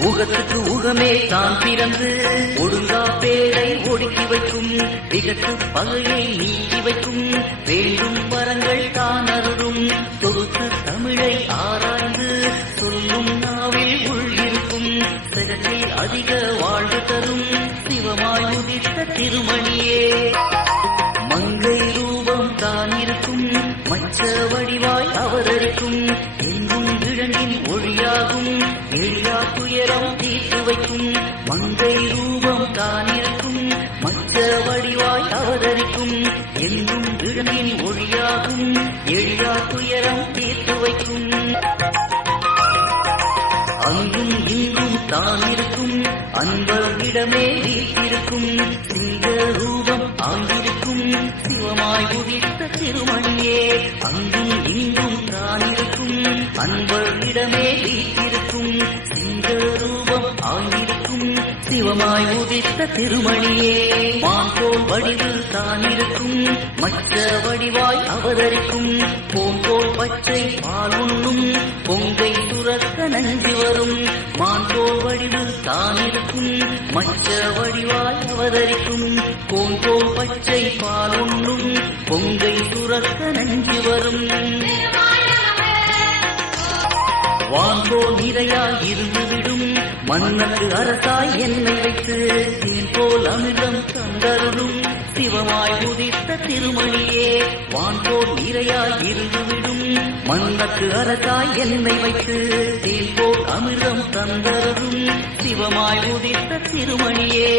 ஊகத்துக்கு ஊகமே தான் பிறந்து ஒடுங்கா பேரை ஒடுக்கி வைக்கும் திகட்டு பகையை நீக்கி வைக்கும் வேண்டும் வரங்கள் தான் அருளும் தொகுத்து தமிழை ஆராய்ந்து சொல்லும் நாவில் உள்ளிருக்கும் சிறப்பில் அதிக வாழ்வு தரும் சிவமாய் உதித்த திருமணியே மங்கை ரூபம் தான் இருக்கும் மச்ச வடிவாய் அவதரிக்கும் எங்கும் இழங்கின் ஒளியாகும் எளியா துயரம் தீர்த்து வைக்கும் மங்கை ரூபம் தான் இருக்கும் மச்ச வடிவாய் அவதரிக்கும் எங்கும் இழங்கின் ஒளியாகும் எளியா துயரம் தீர்த்து வைக்கும் அங்கும் இங்கும் தான் இருக்கும் அன்பரிடமே வீட்டிருக்கும் சிங்க ரூபம் ஆங்கிருக்கும் சிவமாய் உதித்த திருமணியே அங்கும் இங்கும் தான் இருக்கும் அன்பரிடமே வீட்டிருக்கும் சிங்க ரூபம் ஆங்கிருக்கும் சிவமாய் உதித்த திருமணியே மான்போல் வடிவில் தான் இருக்கும் மச்ச வடிவாய் அவதரிக்கும் போம்போல் பச்சை பால் உண்ணும் பொங்கை துறக்க நஞ்சு வரும் மான்போல் வடிவில் தான் இருக்கும் மச்ச வடிவாய் அவதரிக்கும் போம்போல் பச்சை பால் உண்ணும் பொங்கை துறக்க நஞ்சு வரும் வான்போல் நிறையாய் இருந்துவிடும் மன்னக்கு அரசாய் என்னை வைத்து தேன் போல் அமிர்தம் தந்தருளும் சிவமாய் உதித்த திருமணியே வான்போல் நிறையாய் இருந்துவிடும் மன்னக்கு அரசாய் என்னை வைத்து தேன் போல் அமிர்தம் தந்தருளும் சிவமாய் உதித்த திருமணியே